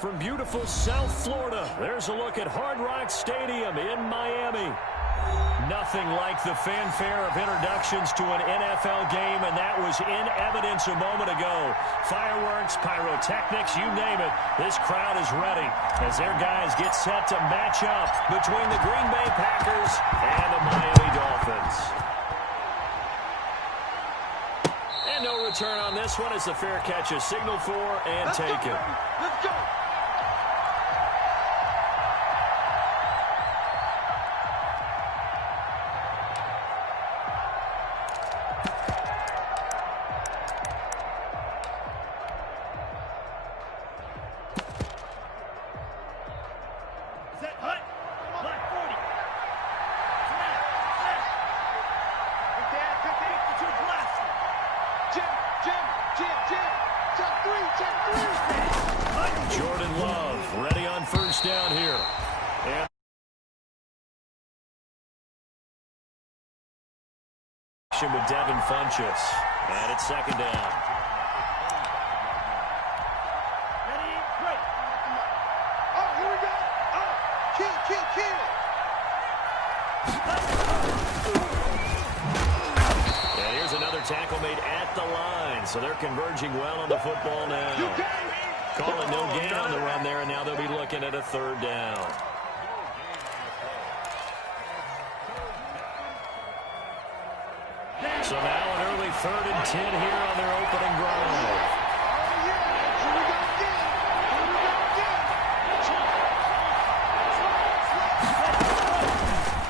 From beautiful South Florida, there's a look at Hard Rock Stadium in Miami. Nothing like the fanfare of introductions to an NFL game, and that was in evidence a moment ago. Fireworks, pyrotechnics, you name it. This crowd is ready as their guys get set to match up between the Green Bay Packers and the Miami Dolphins. And no return on this one as the fair catch is signaled for and taken. Let's go. Jordan Love ready on first down here. And with Devin Funchess. And it's second down. Ready, break. Oh, here we go. Oh, kill. And here's another tackle made at the line. So they're converging well on the football now. Call it no gain on the run there, and now they'll be looking at a third down. So now an early 3rd and 10 here on their opening drive.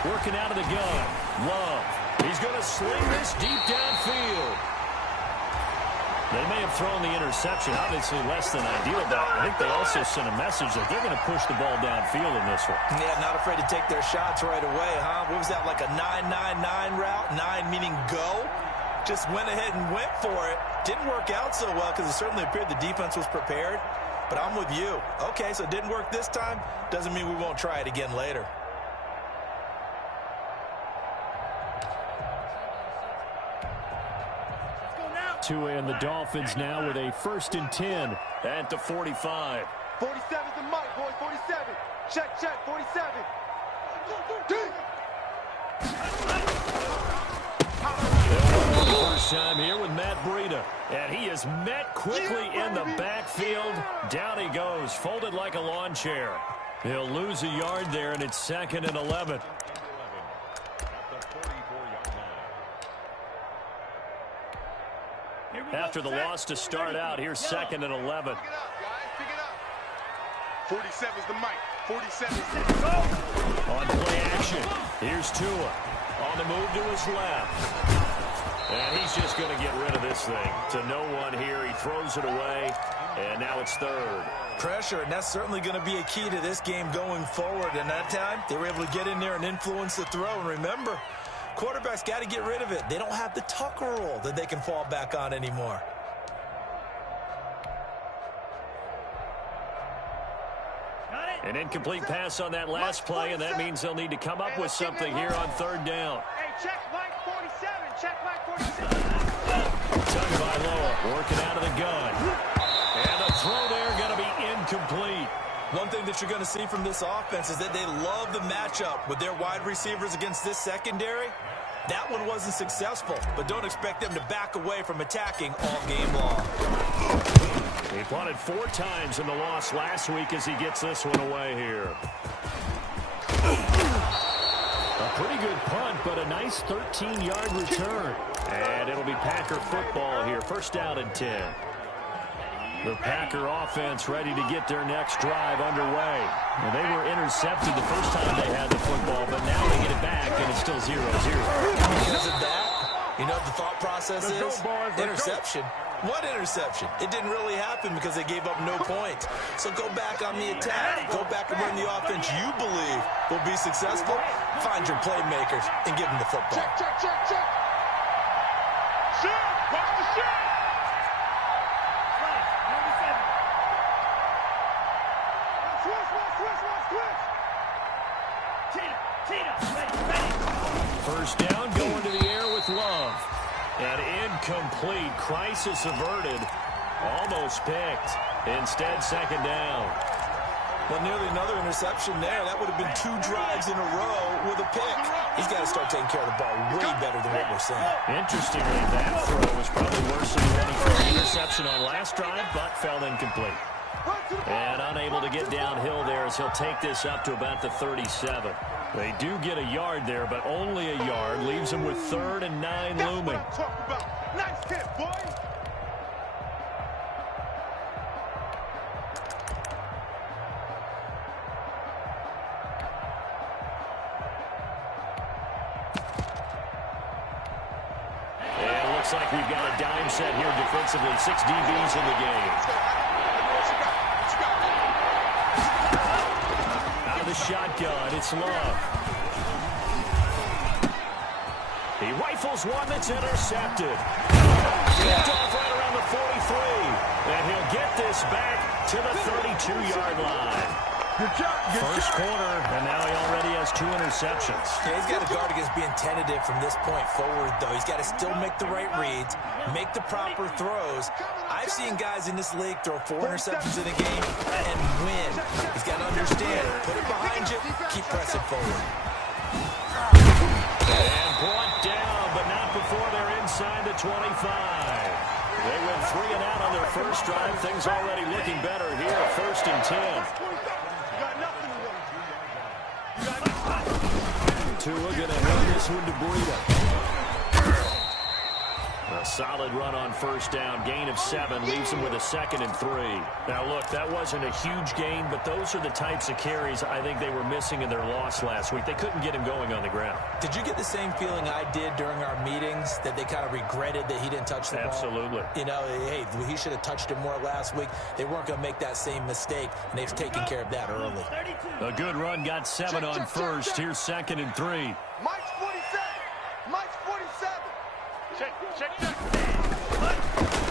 Working out of the gun. Love. He's going to sling this deep downfield. They may have thrown the interception, obviously less than ideal, but I think they also sent a message that they're going to push the ball downfield in this one. Yeah, not afraid to take their shots right away, huh? What was that, like a 9-9-9 route? 9 meaning go? Just went ahead and went for it. Didn't work out so well because it certainly appeared the defense was prepared. But I'm with you. Okay, so it didn't work this time. Doesn't mean we won't try it again later. Tua and the Dolphins now with a 1st and 10 at the 45. 47's the mic, boys. 47. Check. 47. First time here with Matt Breida. And he is met quickly in the backfield. Down he goes, folded like a lawn chair. He'll lose a yard there, and it's 2nd and 11. After the loss to start out, here's 2nd and 11. Pick it up, guys. Pick it up. 47's the mic. 47. On play action, here's Tua. On the move to his left. And he's just going to get rid of this thing. To no one here, he throws it away, and now it's 3rd. Pressure, and that's certainly going to be a key to this game going forward. And that time, they were able to get in there and influence the throw. And remember, quarterbacks got to get rid of it. They don't have the Tucker rule that they can fall back on anymore. An incomplete pass on that last play, and that means they'll need to come up with something here on 3rd down. Hey, check Mike 47. Check Mike 47. Tagovailoa working out of the gun. And the throw there going to be incomplete. One thing that you're going to see from this offense is that they love the matchup with their wide receivers against this secondary. That one wasn't successful, but don't expect them to back away from attacking all game long. He punted 4 times in the loss last week as he gets this one away here. A pretty good punt, but a nice 13-yard return. And it'll be Packer football here. 1st down and 10. The Packer offense ready to get their next drive underway. And they were intercepted the first time they had the football, but now they get it back, and it's still 0-0. Because of that, you know what the thought process is? Interception. What interception? It didn't really happen because they gave up no points. So go back on the attack. Go back and run the offense you believe will be successful. Find your playmakers and give them the football. Check. Shit! Watch the shit! First down, going to the air with Love. And incomplete. Crisis averted. Almost picked. Instead, 2nd down. Well, nearly another interception there. That would have been 2 drives in a row with a pick. He's got to start taking care of the ball way better than what we're saying. Interestingly, that throw was probably worse than the one he threw an interception on last drive, but fell incomplete. And unable to get downhill there as he'll take this up to about the 37. They do get a yard there, but only a yard. Leaves them with 3rd and 9 looming. Nice hit, boy. Looks like we've got a dime set here defensively. 6 DBs in the game. Out of the shotgun, it's Love. He rifles one that's intercepted. Picked off right around the 43. And he'll get this back to the 32-yard line. First quarter, and now he already has 2 interceptions. Yeah, he's got to guard against being tentative from this point forward, though. He's got to still make the right reads, make the proper throws. I've seen guys in this league throw 4 interceptions in a game and win. He's got to understand, put it behind you, keep pressing forward. And brought down, but not before they're inside the 25. They went 3 and out on their first drive. Things already looking better here. 1st and 10. Tua going to hand this one to Breida. A solid run on first down. Gain of 7 leaves him with a 2nd and 3. Now, look, that wasn't a huge gain, but those are the types of carries I think they were missing in their loss last week. They couldn't get him going on the ground. Did you get the same feeling I did during our meetings, that they kind of regretted that he didn't touch the ball? Absolutely. You know, hey, he should have touched it more last week. They weren't going to make that same mistake, and they've taken care of that early. A good run, got 7 on first. Here's 2nd and 3. Mike's 47. Mike's 47. Check.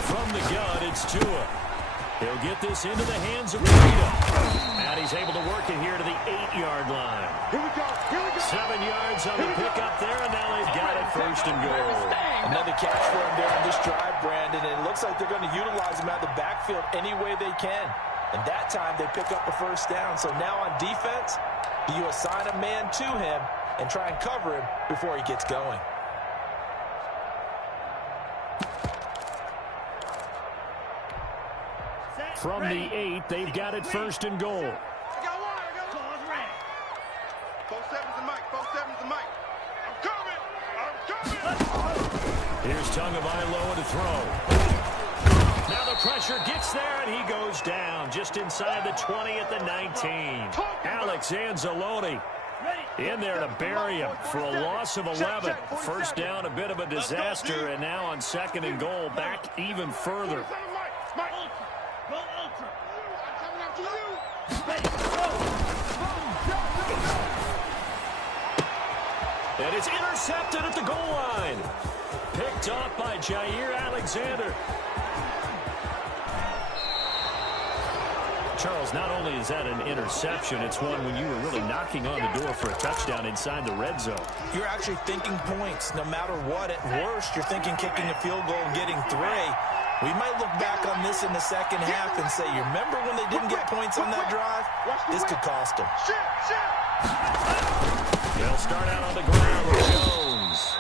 From the gun, it's Tua. He'll get this into the hands of Breida. And he's able to work it here to the 8-yard line. Here we go. 7 yards on the pickup there, and now they've got it 1st and goal. Another catch for him there on this drive, Brandon, and it looks like they're going to utilize him out of the backfield any way they can. And that time they pick up the first down. So now on defense, you assign a man to him and try and cover him before he gets going. From the 8, they've got it 1st and goal. I got one. 4-7's the mic. 4-7's the mic. I'm coming. Here's Tagovailoa to throw. Now the pressure gets there, and he goes down just inside the 20 at the 19. Alex Anzalone in there to bury him for a loss of 11. First down, a bit of a disaster, and now on 2nd and goal, back even further. And it's intercepted at the goal line. Picked off by Jair Alexander. Charles, not only is that an interception, it's one when you were really knocking on the door for a touchdown inside the red zone. You're actually thinking points. No matter what, at worst, you're thinking kicking a field goal and getting 3. We might look back on this in the second half and say, you remember when they didn't get points on that drive? This could cost them. They'll start out on the ground with Jones.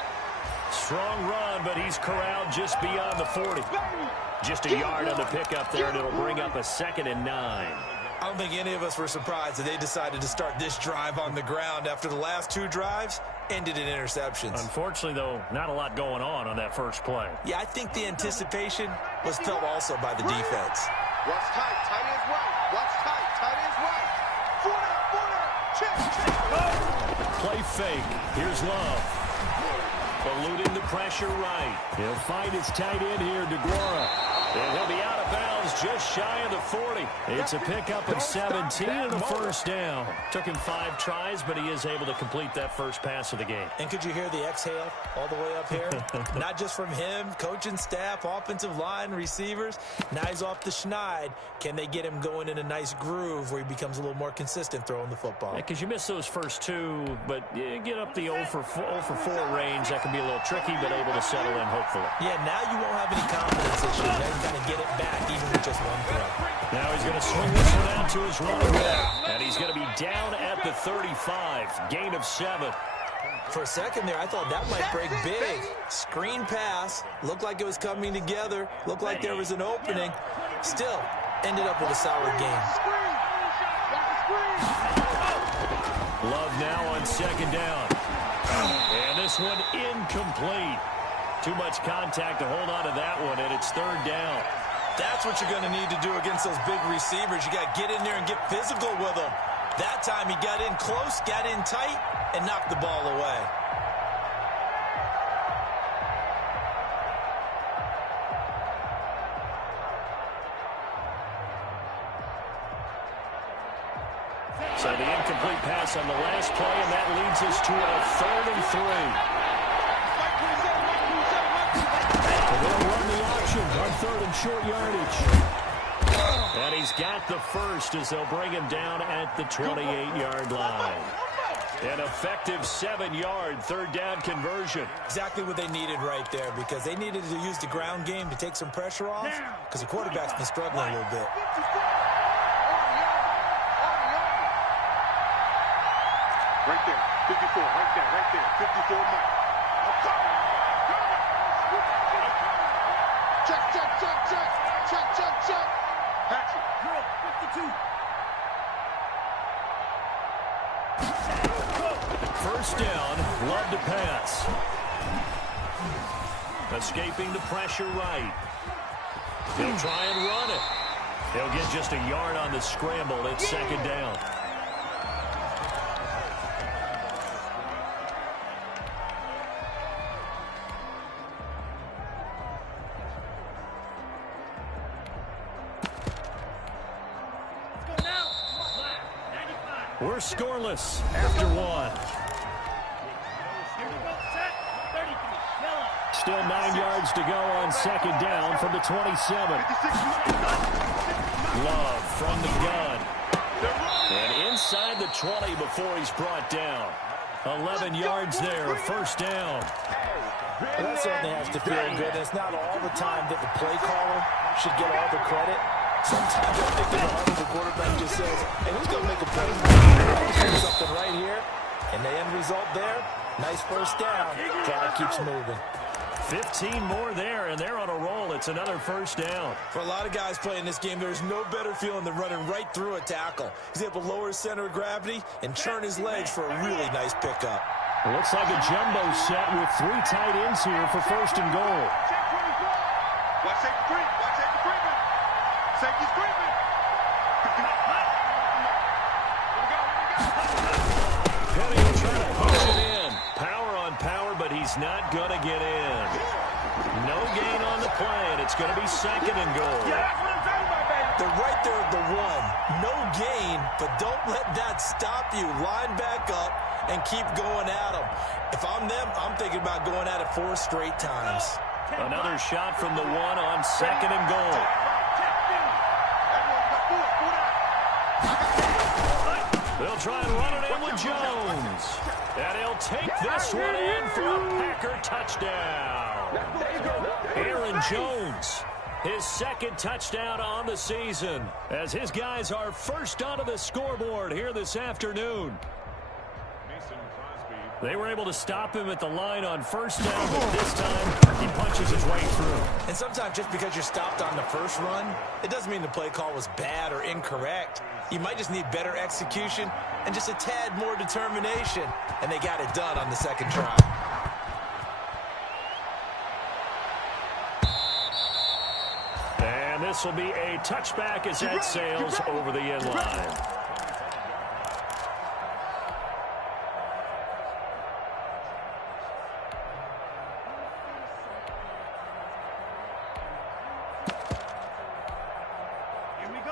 Strong run, but he's corralled just beyond the 40. Just a yard on the pickup there, and it'll bring up a 2nd and 9. I don't think any of us were surprised that they decided to start this drive on the ground after the last 2 drives ended in interceptions. Unfortunately, though, not a lot going on that first play. Yeah, I think the anticipation was felt also by the defense. Watch tight. Tight ends right. Watch tight. Tight ends right. 4 down. Check. Play fake. Here's Love. Eluding the pressure right. He'll find his tight end here, DeGuara. And he'll be out of bounds just shy of the 40. It's a pickup of 17 and a first down. Took him 5 tries, but he is able to complete that first pass of the game. And could you hear the exhale all the way up here? Not just from him, coaching staff, offensive line, receivers. Now he's off the schneid. Can they get him going in a nice groove where he becomes a little more consistent throwing the football? Because you miss those first 2, but you get up the 0 for 4 range. That can be a little tricky, but able to settle in, hopefully. Yeah, now you won't have any confidence issues. kind of get it back even with just one throw. Now he's going to swing this one out to his running back. And he's going to be down at the 35. Gain of 7. For a second there, I thought that might break big. Screen pass. Looked like it was coming together. Looked like there was an opening. Still, ended up with a sour game. Love now on second down. And this one incomplete. Too much contact to hold on to that one, and it's third down. That's what you're going to need to do against those big receivers. You got to get in there and get physical with them. That time he got in close, got in tight, and knocked the ball away. So the incomplete pass on the last play, and that leads us to a 3rd and 3. So they'll run the option on 3rd and short yardage. And he's got the first as they'll bring him down at the 28-yard line. An effective 7-yard 3rd down conversion. Exactly what they needed right there, because they needed to use the ground game to take some pressure off, because the quarterback's been struggling a little bit. Right there, 54, right there, 54 Mike. Check. Patrick. 52. First down, Love to pass. Escaping the pressure right. He'll try and run it. He'll get just a yard on the scramble. It's second down. We're scoreless after one. Still 9 yards to go on second down from the 27. Love from the gun. And inside the 20 before he's brought down. 11 yards there, first down. Well, that certainly has to feel good. It's not all the time that the play caller should get all the credit. Sometimes I think in the heart of the quarterback just says, hey, who's going to make a play? Something right here. And the end result there, nice first down. Drive keeps moving. 15 more there, and they're on a roll. It's another first down. For a lot of guys playing this game, there's no better feeling than running right through a tackle. He's able to lower his center of gravity and churn his legs for a really nice pickup. It looks like a jumbo set with 3 tight ends here for first and goal. Watch safety creep. Watch safety creeping. Safety's creeping. Penny will try to push it in. Power on power, but he's not going to get in. No gain on the play, and it's going to be second and goal. They're right there at the 1. No gain, but don't let that stop you. Line back up and keep going at them. If I'm them, I'm thinking about going at it 4 straight times. Another shot from the 1 on second and goal. They'll try and run it in with Jones. And he'll take this one in for a Packer touchdown. Aaron Jones, his second touchdown on the season, as his guys are first onto the scoreboard here this afternoon. They were able to stop him at the line on first down, but this time he punches his way through. And sometimes just because you're stopped on the first run, it doesn't mean the play call was bad or incorrect. You might just need better execution and just a tad more determination. And they got it done on the second try. And this will be a touchback as that sails over the end line.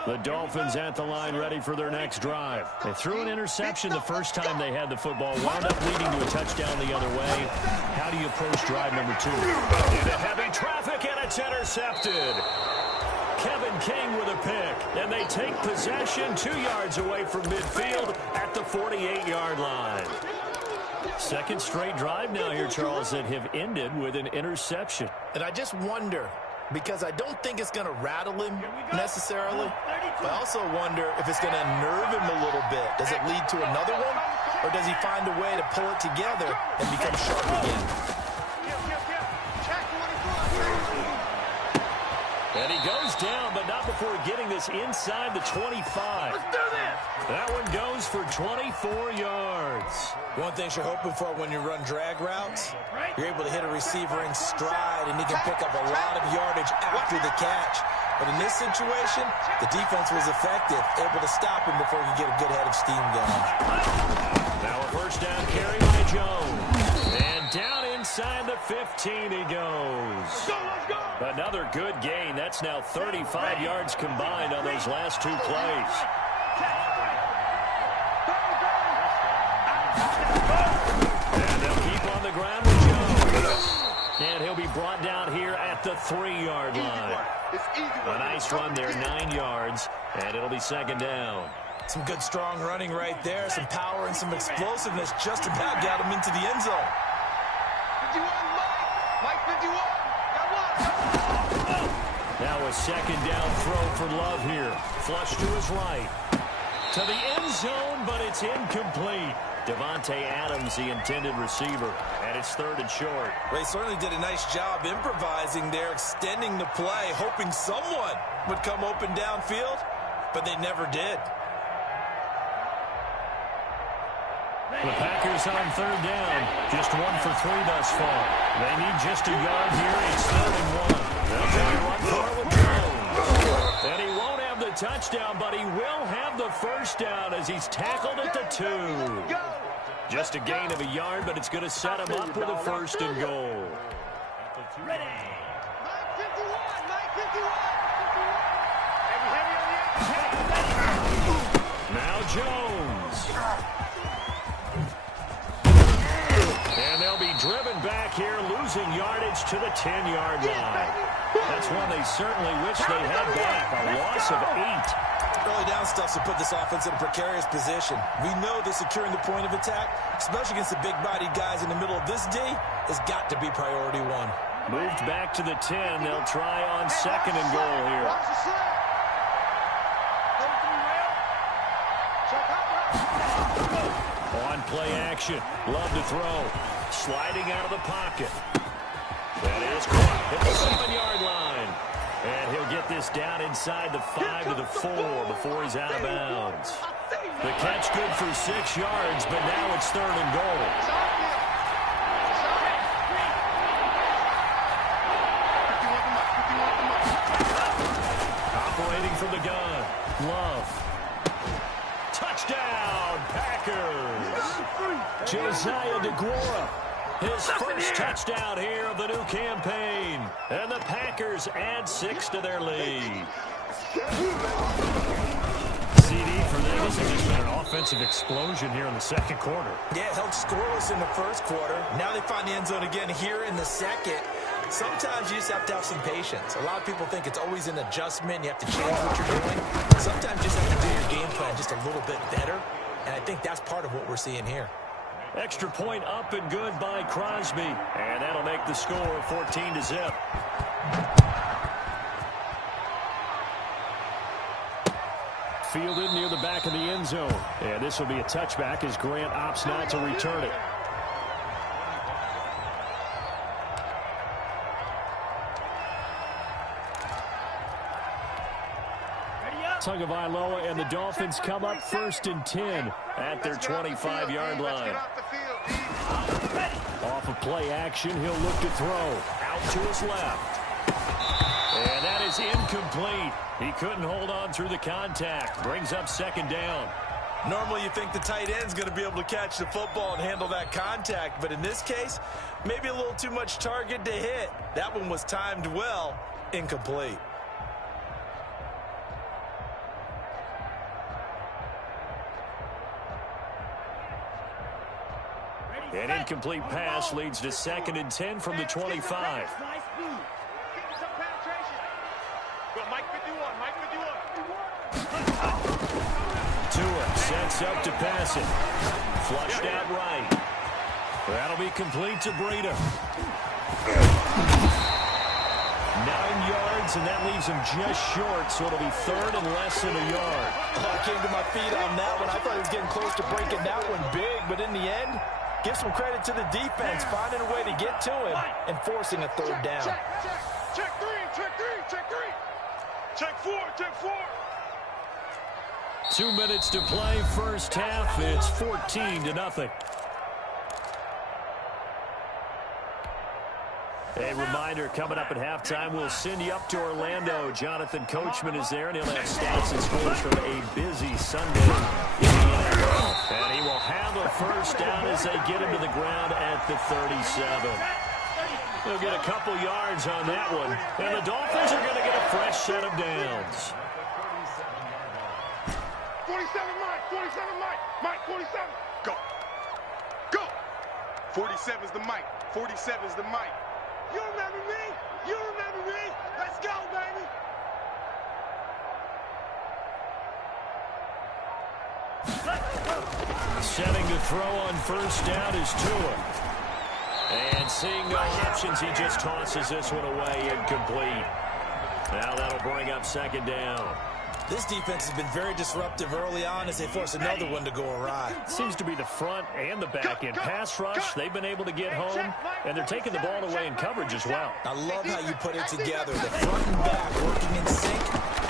The Dolphins at the line ready for their next drive. They threw an interception the first time they had the football, wound up leading to a touchdown the other way. How do you approach drive number 2? Into heavy traffic, and it's intercepted. Kevin King with a pick, and they take possession 2 yards away from midfield at the 48-yard line. Second straight drive now here, Charles, that have ended with an interception. And I just wonder, because I don't think it's going to rattle him necessarily. But I also wonder if it's going to nerve him a little bit. Does it lead to another one, or does he find a way to pull it together and become sharp again? And he goes down, but not before getting this inside the 25. Let's do this! That one goes for 24 yards. One thing you're hoping for when you run drag routes, you're able to hit a receiver in stride, and he can pick up a lot of yardage after the catch. But in this situation, the defense was effective, able to stop him before he could get a good head of steam going. Now a first down carry by Jones. And down inside the 15 he goes. Let's go. Another good gain. That's now 35 yards combined on those last two plays. And they'll keep on the ground with Jones. And he'll be brought down here at the 3-yard line. A nice run there, 9 yards, and it'll be second down. Some good, strong running right there. Some power and some explosiveness just about got him into the end zone. 51, Mike 51. Got one. Now a second down throw for Love here. Flush to his right. To the end zone, but it's incomplete. Devontae Adams, the intended receiver, and it's third and short. They certainly did a nice job improvising there, extending the play, hoping someone would come open downfield, but they never did. The Packers on third down, just 1 for 3 thus far. They need just a yard here. It's third and 1. They'll try to run for it with Jones. And he won't have the touchdown, but he will have the first down as he's tackled at the 2. Just a gain of a yard, but it's going to set him up with a first and goal. Ready. Mike 51. Mike 51. Now Jones. And they'll be driven back here, losing yardage to the 10-yard line. That's one they certainly wish they had back, a loss of 8. Early down stuff to put this offense in a precarious position. We know that securing the point of attack, especially against the big-bodied guys in the middle of this D, has got to be priority 1. Moved back to the 10. They'll try on second and goal here. On play action. Love to throw. Sliding out of the pocket. That is caught at the 7-yard line. And he'll get this down inside the 5 to the 4 before he's out of bounds. The catch good for 6 yards, but now it's third and goal. Operating from the gun. Love. Touchdown, Packers. Josiah DeGuara. His first touchdown here of the new campaign. And the Packers add 6 to their lead. CD for them. This has just been an offensive explosion here in the second quarter. Yeah, held scoreless in the first quarter. Now they find the end zone again here in the second. Sometimes you just have to have some patience. A lot of people think it's always an adjustment. You have to change what you're doing. Sometimes you just have to do your game plan just a little bit better. And I think that's part of what we're seeing here. Extra point up and good by Crosby. And that'll make the score 14-0. Fielded near the back of the end zone. And this will be a touchback as Grant opts not to return it. Tagovailoa and the Dolphins come up 1st and 10 at their 25-yard line. Off of play action, he'll look to throw. Out to his left. And that is incomplete. He couldn't hold on through the contact. Brings up second down. Normally you think the tight end's going to be able to catch the football and handle that contact. But in this case, maybe a little too much target to hit. That one was timed well. Incomplete. An incomplete pass leads to 2nd and 10 from the 25. Tua sets up to pass it. Flushed out right. That'll be complete to Breida. 9 yards, and that leaves him just short, so it'll be third and less than a yard. Oh, I came to my feet on that one. I thought he was getting close to breaking that one big, but in the end, give some credit to the defense, finding a way to get to him and forcing a third down. Check three, check three, check three. Check four, check four. 2 minutes to play, first half. It's 14-0. A reminder, coming up at halftime, we'll send you up to Orlando. Jonathan Coachman is there, and he'll have stats and scores from a busy Sunday in the NFL. And he will have a first down as they get him to the ground at the 37. They'll get a couple yards on that one. And the Dolphins are going to get a fresh set of downs. 47, Mike. 47, Mike. Mike, 47. Go. Go. 47 is the Mike. 47 is the Mike. You remember me? You remember me? Let's go, baby. Setting to throw on first down is Tua. And seeing no options, he just tosses this one away, incomplete. Now that'll bring up second down. This defense has been very disruptive early on as they force another one to go awry. Seems to be the front and the back end. Pass rush, they've been able to get home, and they're taking the ball away in coverage as well. I love how you put it together. The front and back working in sync.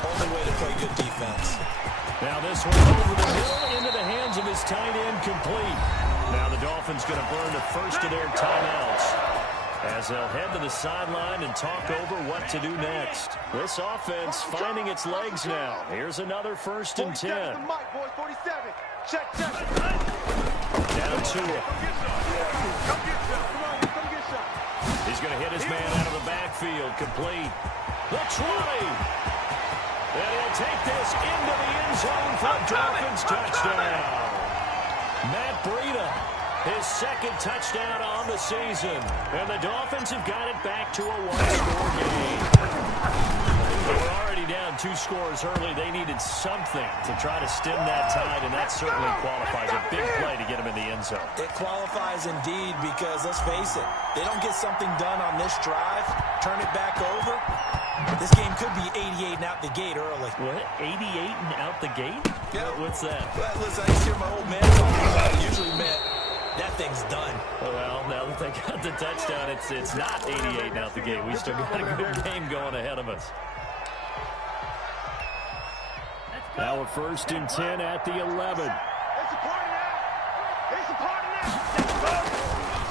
Only way to play good defense. Now this one over the middle into the hands of his tight end, complete. Now the Dolphins going to burn the first of their timeouts as they'll head to the sideline and talk over what to do next. This offense finding its legs now. Here's another first and 10. Check, check. Down to it. He's going to hit his man out of the backfield, complete. The 20. And he'll take this into the end zone for a Dolphins touchdown. Matt Breida, his second touchdown on the season. And the Dolphins have got it back to a one-score game. They were already down 2 scores early. They needed something to try to stem that tide, and that certainly qualifies. A big play to get him in the end zone. It qualifies indeed because, let's face it, they don't get something done on this drive, turn it back over. This game could be 88 and out the gate early. What? 88 and out the gate? Yeah. What's that? Well, listen, I just hear my old man talking about it. Usually meant that thing's done. Well, now that they got the touchdown, it's not 88 and out the gate. We still got a good game going ahead of us. Now a first and 10 at the 11. It's a party now. It's a party now.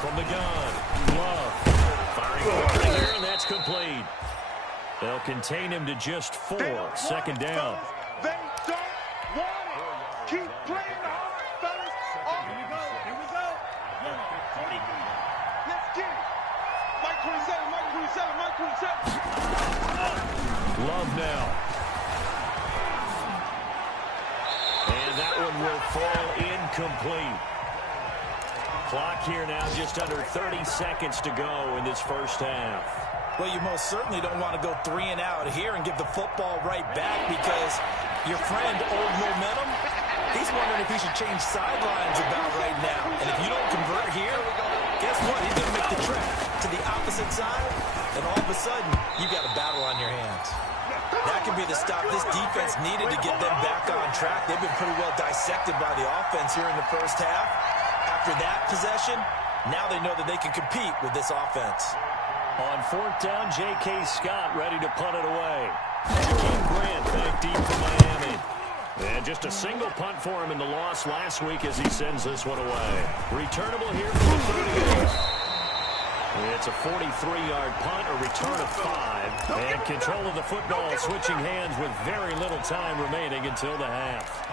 From the gun, Love. Firing quickly here, and that's complete. They'll contain him to just 4. Second down. They don't want it. Keep playing hard, fellas. Here we go. Here we go. Let's get it. Mike 27, Mike 27, Mike 27. Love now. And that one will fall incomplete. Clock here now, just under 30 seconds to go in this first half. Well, you most certainly don't want to go 3 and out here and give the football right back because your friend, Old Momentum, he's wondering if he should change sidelines about right now. And if you don't convert here, guess what? He's going to make the trip to the opposite side, and all of a sudden, you got a battle on your hands. That could be the stop this defense needed to get them back on track. They've been pretty well dissected by the offense here in the first half. After that possession, now they know that they can compete with this offense. On 4th down, J.K. Scott ready to punt it away. Jakeem Grant back deep for Miami. And just a single punt for him in the loss last week as he sends this one away. Returnable here for the 38. It's a 43-yard punt, a return of 5. And control of the football switching hands with very little time remaining until the half.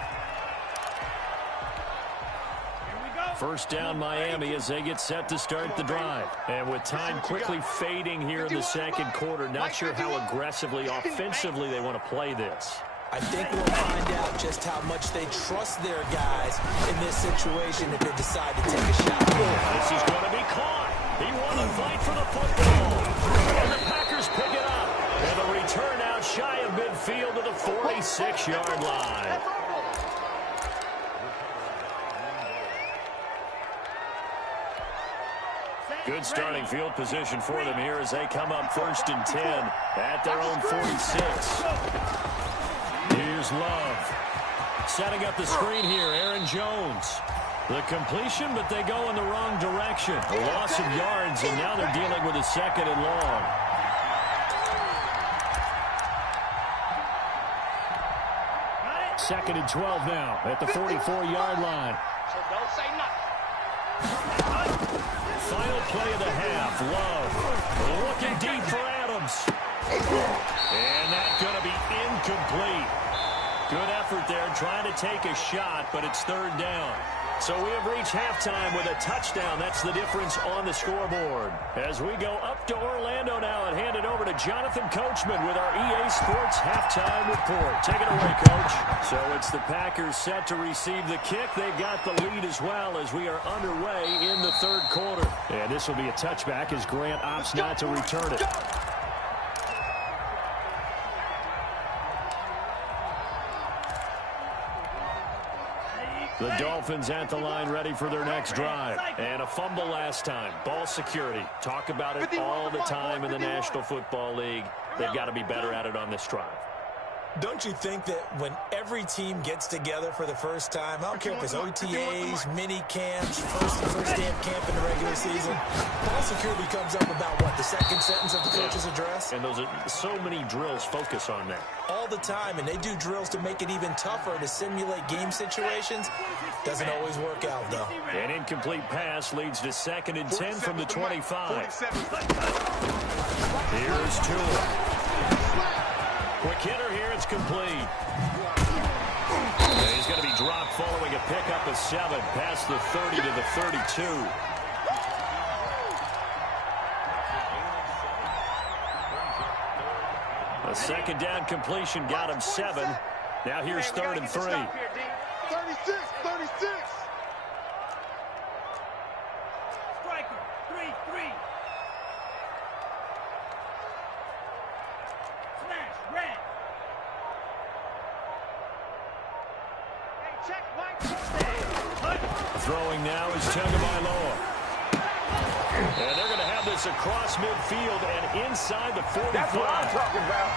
First down Miami as they get set to start the drive. And with time quickly fading here in the second quarter, not sure how aggressively, offensively they want to play this. I think we'll find out just how much they trust their guys in this situation if they decide to take a shot. This is going to be caught. He won the fight for the football. And the Packers pick it up. And the return out shy of midfield to the 46-yard line. Good starting field position for them here as they come up 1st and 10 at their own 46. Here's Love. Setting up the screen here, Aaron Jones. The completion, but they go in the wrong direction. A loss of yards, and now they're dealing with a 2nd and long. Second and 12 now at the 44-yard line. So don't say nothing. Final play of the half. Love looking deep for Adams. And that's going to be incomplete. Good effort there trying to take a shot, but it's 3rd down. So we have reached halftime with a touchdown. That's the difference on the scoreboard. As we go up to Orlando now and hand it over to Jonathan Coachman with our EA Sports halftime report. Take it away, Coach. So it's the Packers set to receive the kick. They've got the lead as well as we are underway in the 3rd quarter. And this will be a touchback as Grant opts not to return it. The Dolphins at the line ready for their next drive. And a fumble last time. Ball security. Talk about it all the time in the National Football League. They've got to be better at it on this drive. Don't you think that when every team gets together for the first time, I don't care if it's OTAs, mini camps, first day of camp in the regular season, ball security comes up about, what, the 2nd sentence of the coach's address? And those are so many drills focus on that. All the time, and they do drills to make it even tougher to simulate game situations. Doesn't always work out, though. An incomplete pass leads to 2nd and 10 from the 25. Here's Tua. Quick hitter here, it's complete. And he's going to be dropped following a pickup of 7 past the 30 to the 32. A 2nd down completion got him 7. Now here's 3rd and 3. 36, 36. Striker, 3-3. Smash, red. Hey, check Mike. Throwing now is Tagovailoa. And they're going to have this across midfield and inside the 45. That's what I'm talking about.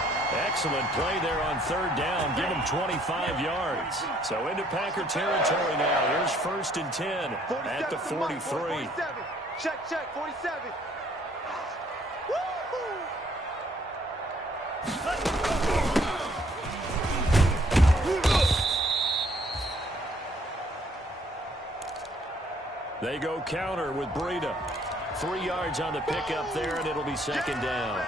Excellent play there on 3rd down. Give them 25 yards. So into Packer territory now. Here's 1st and 10 at the 43. 47. Check, 47. Woo-hoo! They go counter with Breida. 3 yards on the pickup there, and it'll be 2nd down.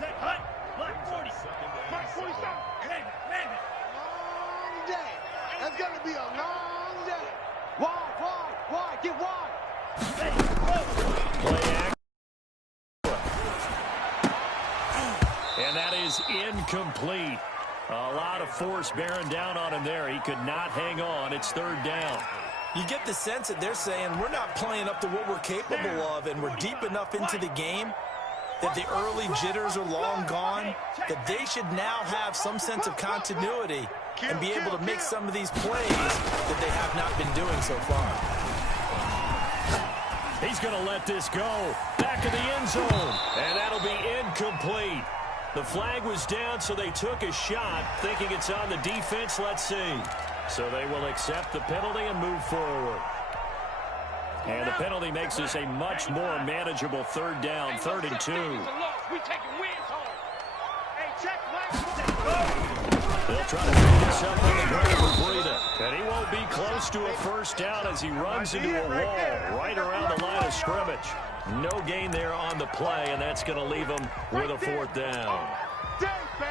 Set, hut, block 40. Mike 47. Rabbit. Long day. That's going to be a long day. Wide. Get wide. Play action. And that is incomplete. A lot of force bearing down on him there. He could not hang on. It's 3rd down. You get the sense that they're saying we're not playing up to what we're capable of, and we're deep enough into the game that the early jitters are long gone, that they should now have some sense of continuity and be able to make some of these plays that they have not been doing so far. He's going to let this go. Back of the end zone. And that'll be incomplete. The flag was down, so they took a shot, thinking it's on the defense. Let's see. So they will accept the penalty and move forward. And the penalty makes this a much more manageable 3rd down, 3rd and 2. We taking wins home. Hey, check Mike. They'll try to pick this up on the ground with Breida. And he won't be close to a 1st down as he runs into a wall right around the line of scrimmage. No gain there on the play, and that's going to leave him with a 4th down. Day, baby.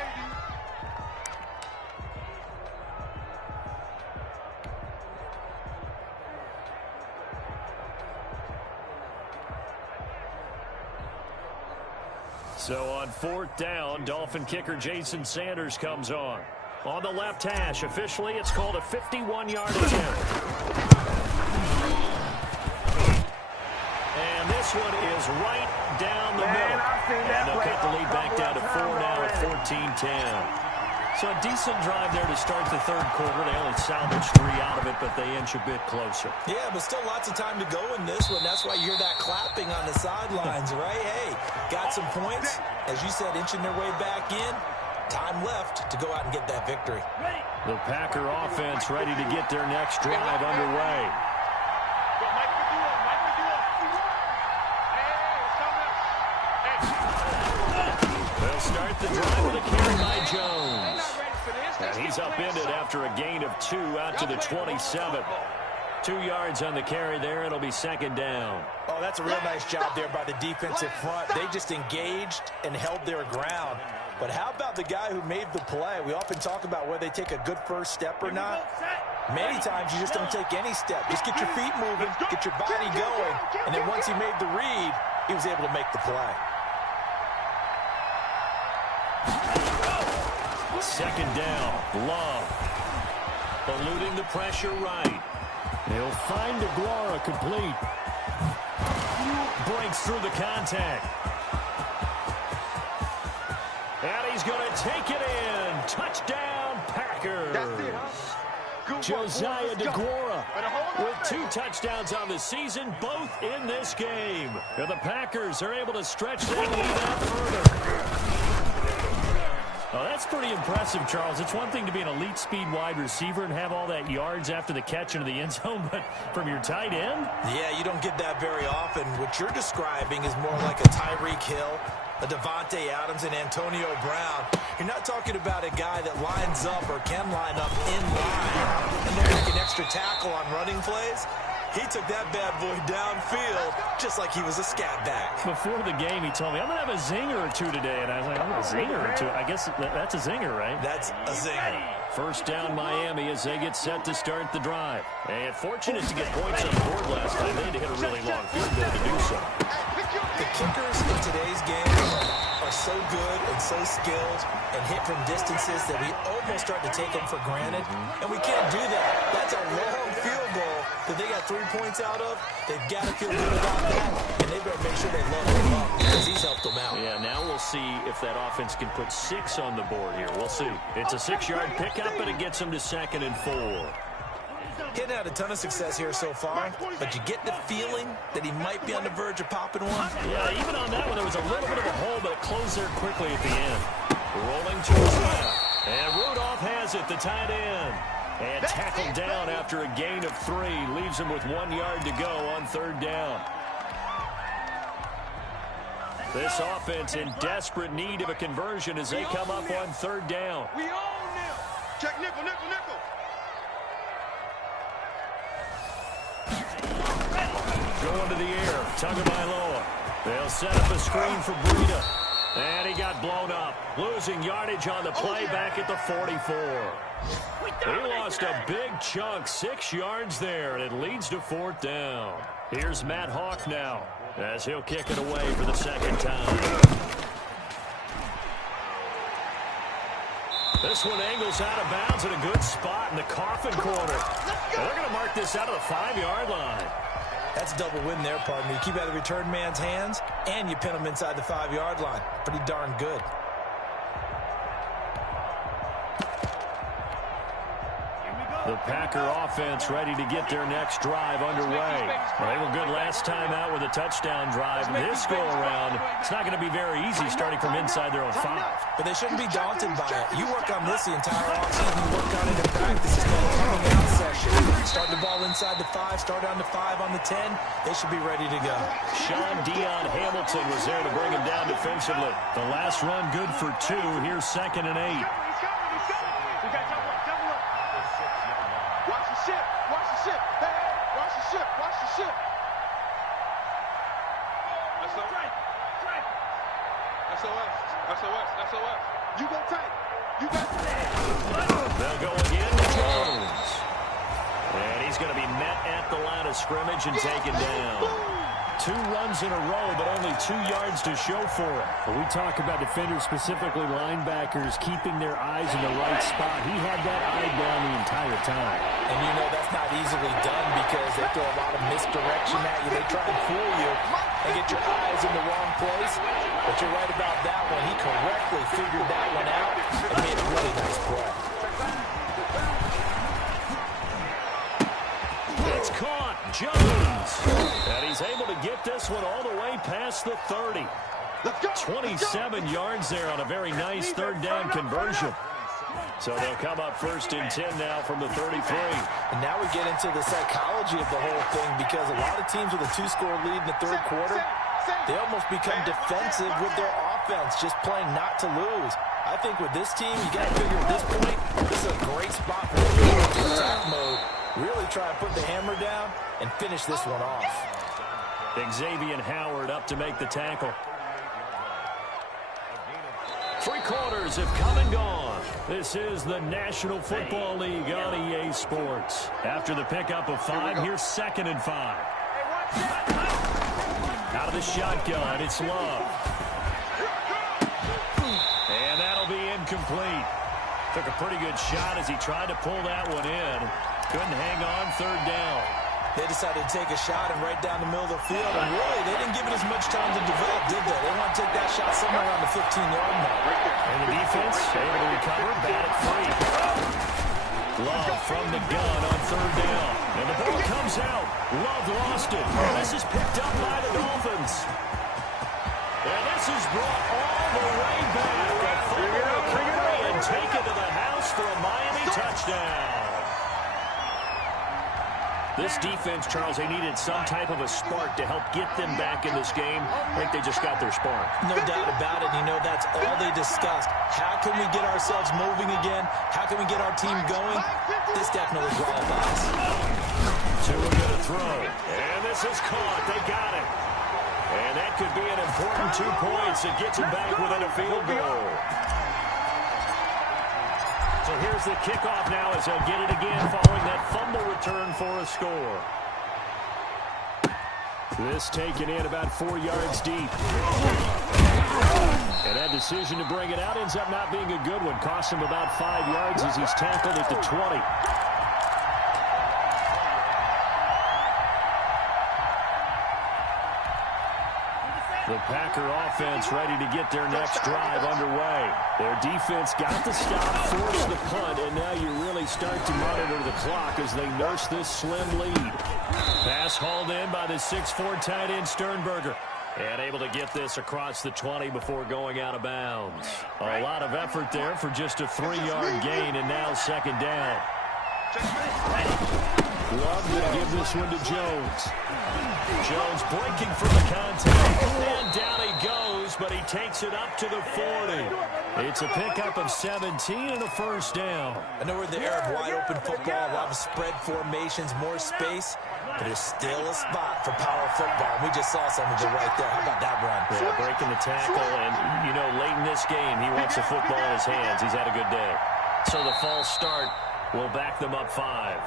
So on 4th down, Dolphin kicker Jason Sanders comes on. On the left hash, officially it's called a 51-yard attempt. And this one is right down the middle. And they'll cut the lead back down to 4 now at 14-10. So a decent drive there to start the third quarter. They only salvaged 3 out of it, but they inch a bit closer. Yeah, but still lots of time to go in this one. That's why you hear that clapping on the sidelines, right? Hey, got some points. As you said, inching their way back in. Time left to go out and get that victory. The Packer offense ready to get their next drive underway. They'll start the drive with a carry by Jones. And he's upended after a gain of 2 out to the 27. 2 yards on the carry there. It'll be second down. Oh, that's a real nice job there by the defensive front. They just engaged and held their ground. But how about the guy who made the play? We often talk about whether they take a good first step or not. Many times you just don't take any step. Just get your feet moving, get your body going, and then once he made the read, he was able to make the play. Second down, Love. Eluding the pressure right. He'll find DeGuara complete. Breaks through the contact. And he's going to take it in. Touchdown, Packers. That's it, huh? Josiah DeGuara with 2 touchdowns on the season, both in this game. And the Packers are able to stretch that lead out further. Oh, that's pretty impressive, Charles. It's one thing to be an elite speed wide receiver and have all that yards after the catch into the end zone, but from your tight end? Yeah, you don't get that very often. What you're describing is more like a Tyreek Hill, a Devontae Adams, and Antonio Brown. You're not talking about a guy that lines up or can line up in line and then make an extra tackle on running plays. He took that bad boy downfield just like he was a scat back. Before the game, he told me, I'm going to have a zinger or 2 today. And I was like, I'm a zinger or 2. I guess that's a zinger, right? That's a zinger. First down, Miami, as they get set to start the drive. And fortunate to get points on the board last time. They had to hit a really long field goal to do so. The kickers in today's game are so good and so skilled and hit from distances that we almost start to take them for granted. And we can't do that. That's a long field goal that they got 3 points out of. They've got to feel good about that, and they better make sure they load him up because he's helped them out. Yeah, now we'll see if that offense can put 6 on the board here. We'll see. It's a 6-yard pickup, and it gets them to 2nd and 4. Hitting out a ton of success here so far, but you get the feeling that he might be on the verge of popping one. Yeah, even on that one, there was a little bit of a hole, but it closed there quickly at the end. Rolling to his left. And Rudolph has it, the tight end. And tackled down after a gain of 3. Leaves him with 1 yard to go on 3rd down. This offense in desperate need of a conversion as they come up on 3rd down. We own them. Check nickel, nickel, nickel. Going to the air, Tagovailoa. They'll set up a screen for Breida. And he got blown up. Losing yardage on the play back at the 44. He lost a big chunk, 6 yards there, and it leads to 4th down. Here's Matt Hawk now, as he'll kick it away for the 2nd time. This one angles out of bounds in a good spot in the coffin corner. And they're going to mark this out of the 5-yard line. That's a double win there, partner. You keep out of the return man's hands, and you pin him inside the 5-yard line. Pretty darn good. The Packer offense ready to get their next drive underway. Well, they were good last time out with a touchdown drive. This go-around, it's not going to be very easy starting from inside their own 5. But they shouldn't be daunted by it. You work on this the entire offseason. You work on it in practice. It's called a coming out session. Start the ball inside the 5, start on the 5 on the 10. They should be ready to go. Sean Dion Hamilton was there to bring him down defensively. The last run good for 2. Here's 2nd and 8. SOS. You go tight. You got They'll go again to Jones. And he's going to be met at the line of scrimmage and taken down. 2 runs in a row, but only 2 yards to show for it. When we talk about defenders, specifically linebackers, keeping their eyes in the right spot, he had that eye down the entire time. And you know that's not easily done because they throw a lot of misdirection at you. They try and fool you. and get your eyes in the wrong place. But you're right about that one. He correctly figured that one out and made a really nice play. It's caught. Jones. And he's able to get this one all the way past the 30. 27 yards there on a very nice third down conversion. So they'll come up 1st and 10 now from the 33. And now we get into the psychology of the whole thing, because a lot of teams with a 2-score lead in the third quarter, they almost become defensive with their offense, just playing not to lose. I think with this team, you got to figure at this point, this is a great spot for them to go into attack mode, really try to put the hammer down and finish this one off. Xavier Howard up to make the tackle. 3 quarters have come and gone. This is the National Football League on EA Sports. After the pickup of 5, here's 2nd and 5. Out of the shotgun, it's Love. And that'll be incomplete. Took a pretty good shot as he tried to pull that one in. Couldn't hang on 3rd down. They decided to take a shot and right down the middle of the field. And really, they didn't give it as much time to develop, did they? They want to take that shot somewhere around the 15-yard mark. And the defense able to recover, batted free. Love from the gun on 3rd down. And the ball comes out. Love lost it. And this is picked up by the Dolphins. And this is brought all the way back. A fumble recovery and taken to the house for a Miami touchdown. This defense, Charles, they needed some type of a spark to help get them back in this game. I think they just got their spark. No doubt about it. You know, that's all they discussed. How can we get ourselves moving again? How can we get our team going? This definitely qualifies. Tua going to throw. And this is caught. They got it. And that could be an important 2 points. It gets them back within a field goal. So here's the kickoff now as they'll get it again following that fumble return for a score. This taken in about 4 yards deep. And that decision to bring it out ends up not being a good one. Cost him about 5 yards as he's tackled at the 20. The Packer offense ready to get their next drive underway. Their defense got the stop, forced the punt, and now you really start to monitor the clock as they nurse this slim lead. Pass hauled in by the 6'4" tight end Sternberger. And able to get this across the 20 before going out of bounds. A lot of effort there for just a 3-yard gain, and now 2nd down. Love will give this one to Jones. Jones breaking from the contact. And down he goes, but he takes it up to the 40. It's a pickup of 17 and a 1st down. I know we're in the era of wide-open football, a lot of spread formations, more space, but there's still a spot for power football. We just saw some of it right there. How about that run? Yeah, breaking the tackle, and, you know, late in this game, he wants the football in his hands. He's had a good day. So the false start will back them up 5.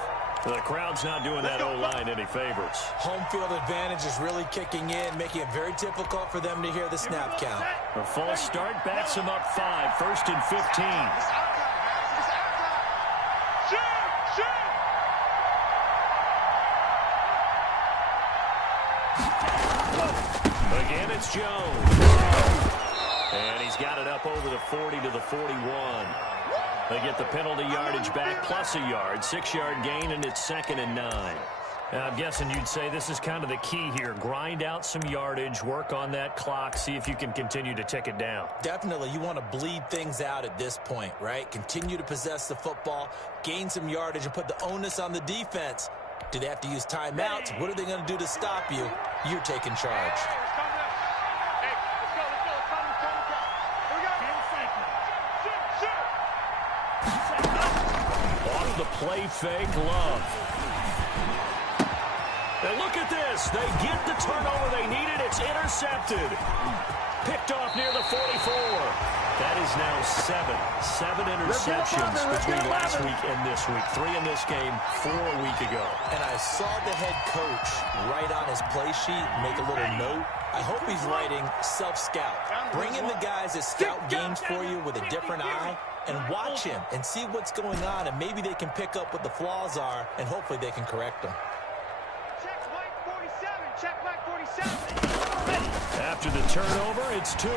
The crowd's not doing that O-line any favors. Home field advantage is really kicking in, making it very difficult for them to hear the snap count. A false start backs them up 5, 1st and 15. Again, it's Jones. And he's got it up over the 40 to the 41. They get the penalty yardage back plus a yard, 6-yard gain, and it's 2nd and 9. I'm guessing you'd say this is kind of the key here. Grind out some yardage, work on that clock, see if you can continue to tick it down. Definitely. You want to bleed things out at this point, right? Continue to possess the football, gain some yardage, and put the onus on the defense. Do they have to use timeouts? What are they going to do to stop you? You're taking charge. Off the play fake, Love. And look at this. They get the turnover they needed. It's intercepted. Picked off near the 44. That is now 7 interceptions between last week and this week. 3 in this game, 4 a week ago. And I saw the head coach write on his play sheet, make a little note. I hope he's writing self-scout. Bring in the guys that scout games for you with a different eye and watch him and see what's going on, and maybe they can pick up what the flaws are, and hopefully they can correct them. Check Mike 47. Check Mike 47. After the turnover, it's Tua.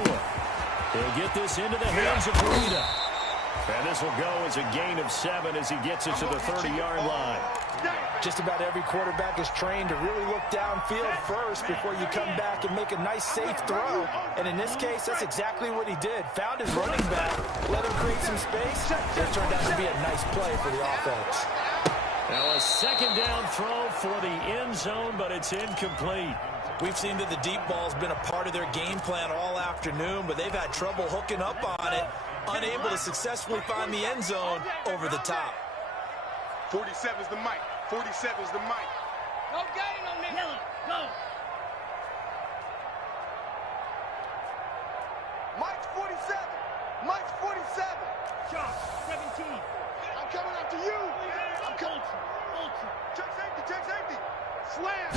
He'll get this into the hands of Breida. And this will go as a gain of 7 as he gets it to the 30-yard line. Just about every quarterback is trained to really look downfield first before you come back and make a nice, safe throw. And in this case, that's exactly what he did. Found his running back, let him create some space. It turned out to be a nice play for the offense. Now a second down throw for the end zone, but it's incomplete. We've seen that the deep ball's been a part of their game plan all afternoon, but they've had trouble hooking up on it, unable to successfully find the end zone over the top. 47's the mic. 47's the mic. No gain on this. Yellow, go. Mike's 47. Mike's 47. Sharp, 17. I'm coming after you. I'm coming. Ultra. Check safety. Check safety. Slam.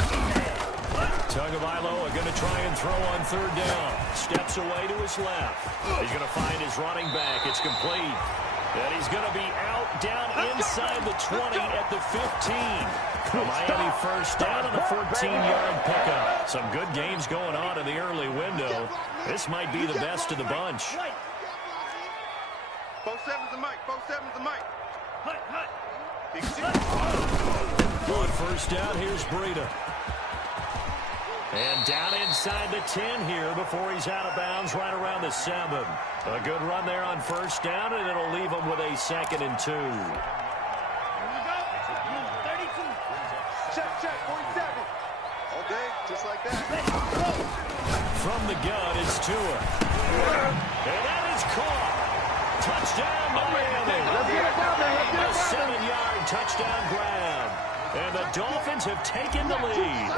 Tagovailoa going to try and throw on third down. Steps away to his left. He's going to find his running back. It's complete. And he's going to be out down inside the 20 at the 15. Miami first down on the 14-yard pickup. Some good games going on in the early window. This might be the best of the bunch. 47's the mic. 47's the mic. Hut, hut. Big C. On first down, here's Breida. And down inside the 10 here before he's out of bounds right around the 7. A good run there on first down, and it'll leave him with a 2nd and 2. Here we go. 32. Check. 47. All day, just like that. From the gun, it's Tua. And that is caught. Touchdown, Miami. A 7-yard touchdown grab. And the Dolphins have taken the lead.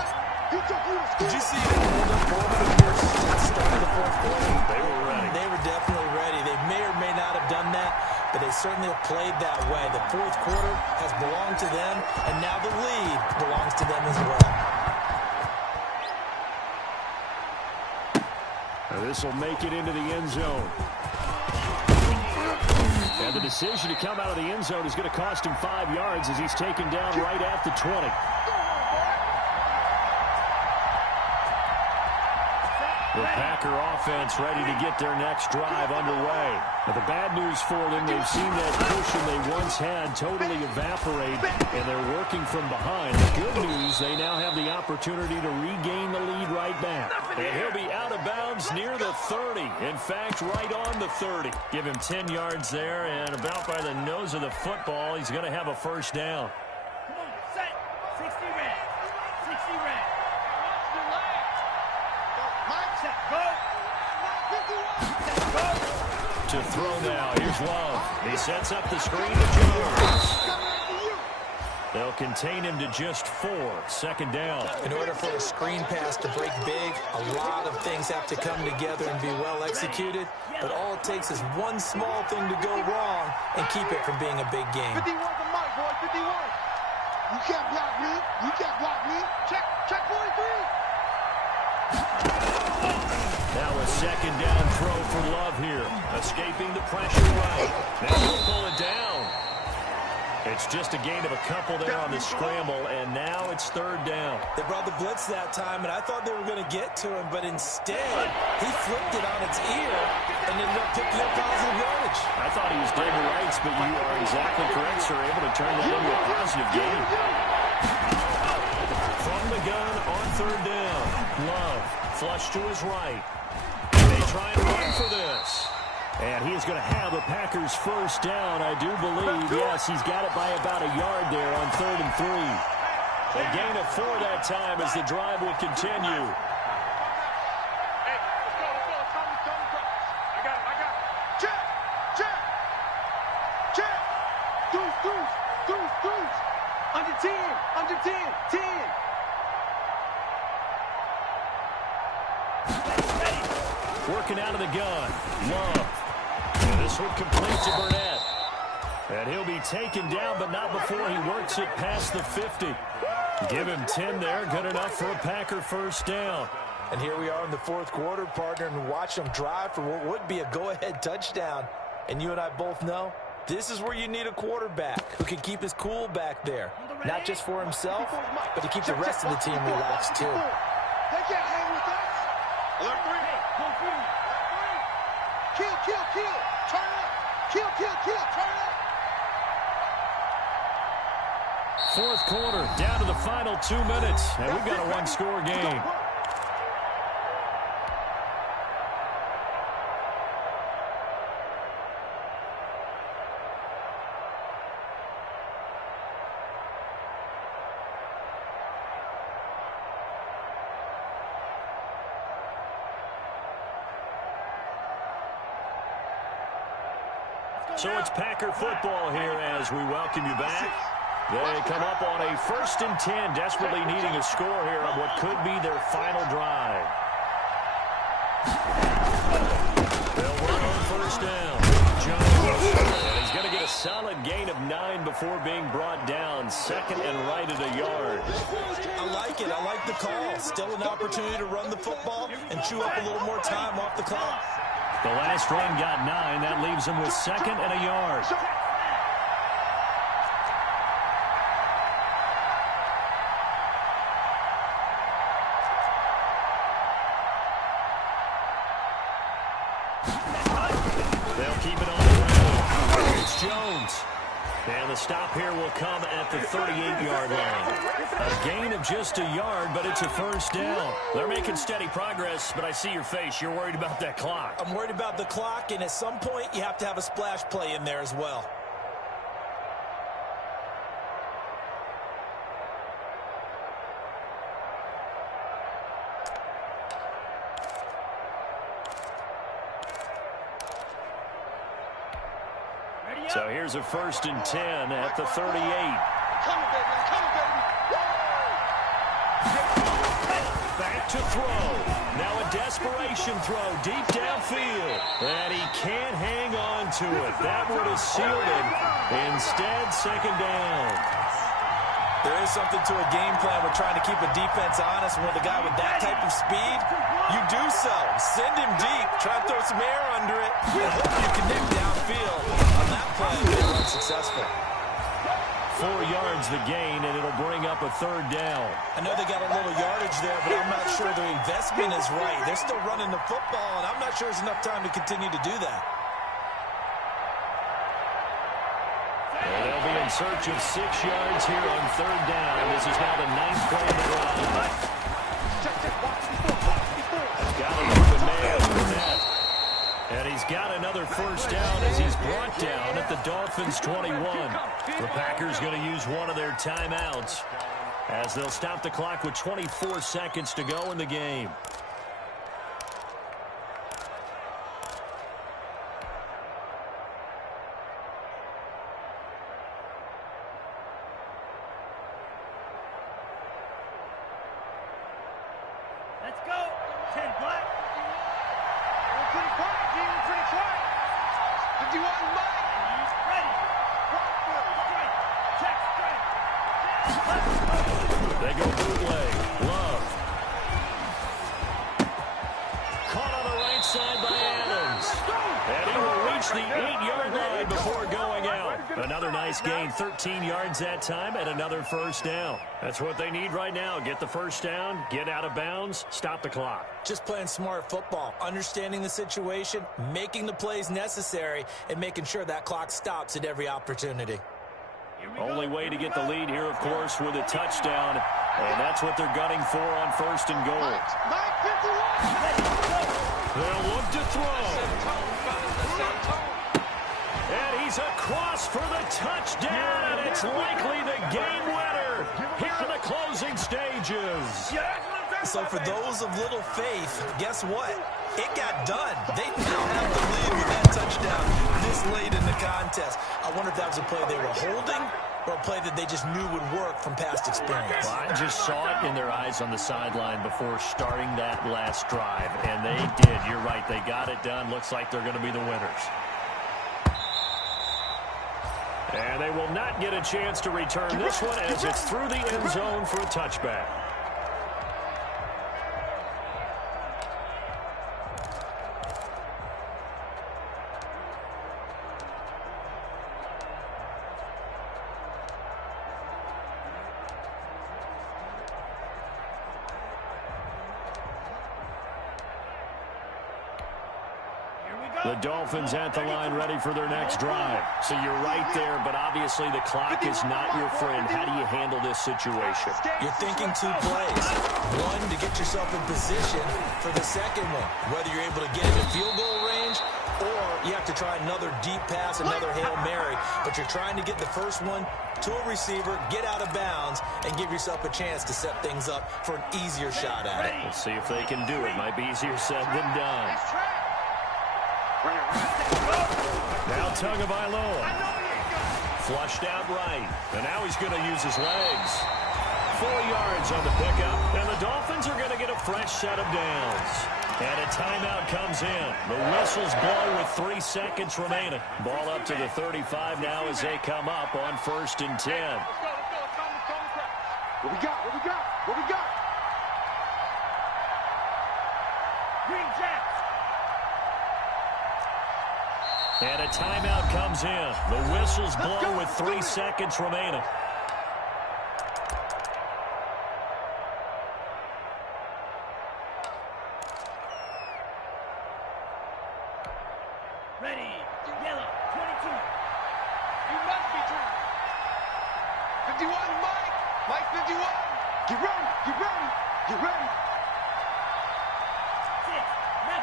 Did you see them hold up over the first start of the fourth quarter? They were ready. They were definitely ready. They may or may not have done that, but they certainly have played that way. The fourth quarter has belonged to them, and now the lead belongs to them as well. This will make it into the end zone. And the decision to come out of the end zone is going to cost him 5 yards as he's taken down right at the 20. The Packer offense ready to get their next drive underway. But the bad news for them, they've seen that cushion they once had totally evaporate, and they're working from behind. The good news, they now have the opportunity to regain the lead right back. And he'll be out of bounds near the 30. In fact, right on the 30. Give him 10 yards there, and about by the nose of the football, he's going to have a first down. Come on, set. 60 red. 60 red. Set, go. Set, go. To throw now, here's Love. He sets up the screen to Jones. They'll contain him to just 4. 2nd down. In order for a screen pass to break big, a lot of things have to come together and be well executed, but all it takes is one small thing to go wrong and keep it from being a big game. 51's the mic, boy. 51. You can't block me. You can't block me. Check 43. Now a 2nd down throw for Love here. Escaping the pressure right. Now he'll pull it down. It's just a gain of a couple there on the scramble, and now it's 3rd down. They brought the blitz that time, and I thought they were going to get to him, but instead, he flipped it on its ear and ended up picking up positive yardage. I thought he was dead to rights, but you are exactly correct, sir. Able to turn that into a positive gain. From the gun on 3rd down. Love, flush to his right. They try and run for this. And he is going to have a Packers first down, I do believe. Yes, he's got it by about a yard there on 3rd and 3. A gain of 4 that time as the drive will continue. Hey, let's go. I got it. Check. Deuce. Under 10. 10. Working out of the gun. Love. And this one complete to Burnett. And he'll be taken down, but not before he works it past the 50. Give him 10 there. Good enough for a Packer first down. And here we are in the fourth quarter, partner, and watch them drive for what would be a go-ahead touchdown. And you and I both know this is where you need a quarterback who can keep his cool back there. Not just for himself, but to keep the rest of the team relaxed, too. They can't hang with us. Alert 3. Hey, go through. Kill, kill, kill. Turn up. Kill, kill, kill. Turn up. Fourth quarter, down to the final 2 minutes, and we've got a one-score game. So it's Packer football here as we welcome you back. They come up on a 1st and 10, desperately needing a score here on what could be their final drive. They'll run on 1st down. Jones, and he's going to get a solid gain of 9 before being brought down. 2nd and right at a yard. I like it. I like the call. Still an opportunity to run the football and chew up a little more time off the clock. The last run got 9. That leaves him with 2nd and a yard. They'll keep it on the ground. It's Jones. And the stop here will come at the 38-yard line. A gain of just a yard, but it's a 1st down. They're making steady progress, but I see your face. You're worried about that clock. I'm worried about the clock, and at some point, you have to have a splash play in there as well. So here's a 1st and 10 at the 38. Come on, baby. Come on, baby. Back to throw. Now a desperation throw deep downfield. And he can't hang on to it. That would have sealed it. Instead, 2nd down. There is something to a game plan with trying to keep a defense honest. With a guy with that type of speed, you do so. Send him deep. Try to throw some air under it. And hope you connect downfield. On that play, they were unsuccessful. 4 yards the gain, and it'll bring up a 3rd down. I know they got a little yardage there, but I'm not sure their investment is right. They're still running the football, and I'm not sure there's enough time to continue to do that. And they'll be in search of 6 yards here on 3rd down. This is now the 9th play of the drive. Got an open man for that. And he's got another 1st down as he's brought down at the Dolphins' 21. The Packers going to use one of their timeouts as they'll stop the clock with 24 seconds to go in the game. Let's go. 10 black. Pretty quiet, G. Pretty quiet. 51 Mike. Ready. Strike. Check. They go bootleg. Love. Caught on the right side by Adams. And he will reach the 8-yard line before going out. Another nice gain, 13 yards that time, and another 1st down. That's what they need right now. Get the 1st down, get out of bounds, stop the clock. Just playing smart football, understanding the situation, making the plays necessary, and making sure that clock stops at every opportunity. Only way to get the lead here, of course, with a touchdown. And that's what they're gunning for on 1st and goal. Mike 51. They'll look to throw. And he's across for the touchdown, and it's likely the game winner here in the closing stages. So for those of little faith, guess what? It got done. They now have the lead with that touchdown this late in the contest. I wonder if that was a play they were holding or a play that they just knew would work from past experience. Well, I just saw it in their eyes on the sideline before starting that last drive, and they did. You're right. They got it done. Looks like they're going to be the winners. And they will not get a chance to return this one as it's through the end zone for a touchback. The Dolphins at the line ready for their next drive. So you're right there, but obviously the clock is not your friend. How do you handle this situation? You're thinking 2 plays. One, to get yourself in position for the second one, whether you're able to get into field goal range or you have to try another deep pass, another Hail Mary, but you're trying to get the first one to a receiver, get out of bounds, and give yourself a chance to set things up for an easier shot at it. Let's see if they can do it. Might be easier said than done. Now Tagovailoa. Flushed out right. And now he's going to use his legs. 4 yards on the pickup. And the Dolphins are going to get a fresh set of downs. And a timeout comes in. The whistles blow with 3 seconds remaining. Ball up to the 35 now as they come up on 1st and 10. What we got? What we got? What we got? Green Jacks. And a timeout comes in. The whistles blow with 3 seconds remaining. Ready. Yellow. 22. You must be drunk. 51, Mike. Mike 51. Get ready. Get ready. Get ready. 6, 11.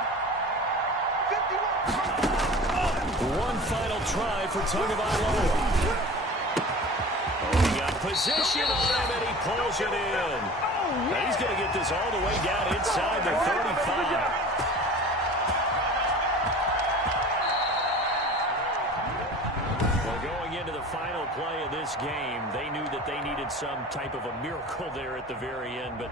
51. One final try for Tagovailoa. Oh, he got position on him, and he pulls it in. And he's going to get this all the way down inside the 35. Well, going into the final play of this game, they knew that they needed some type of a miracle there at the very end, but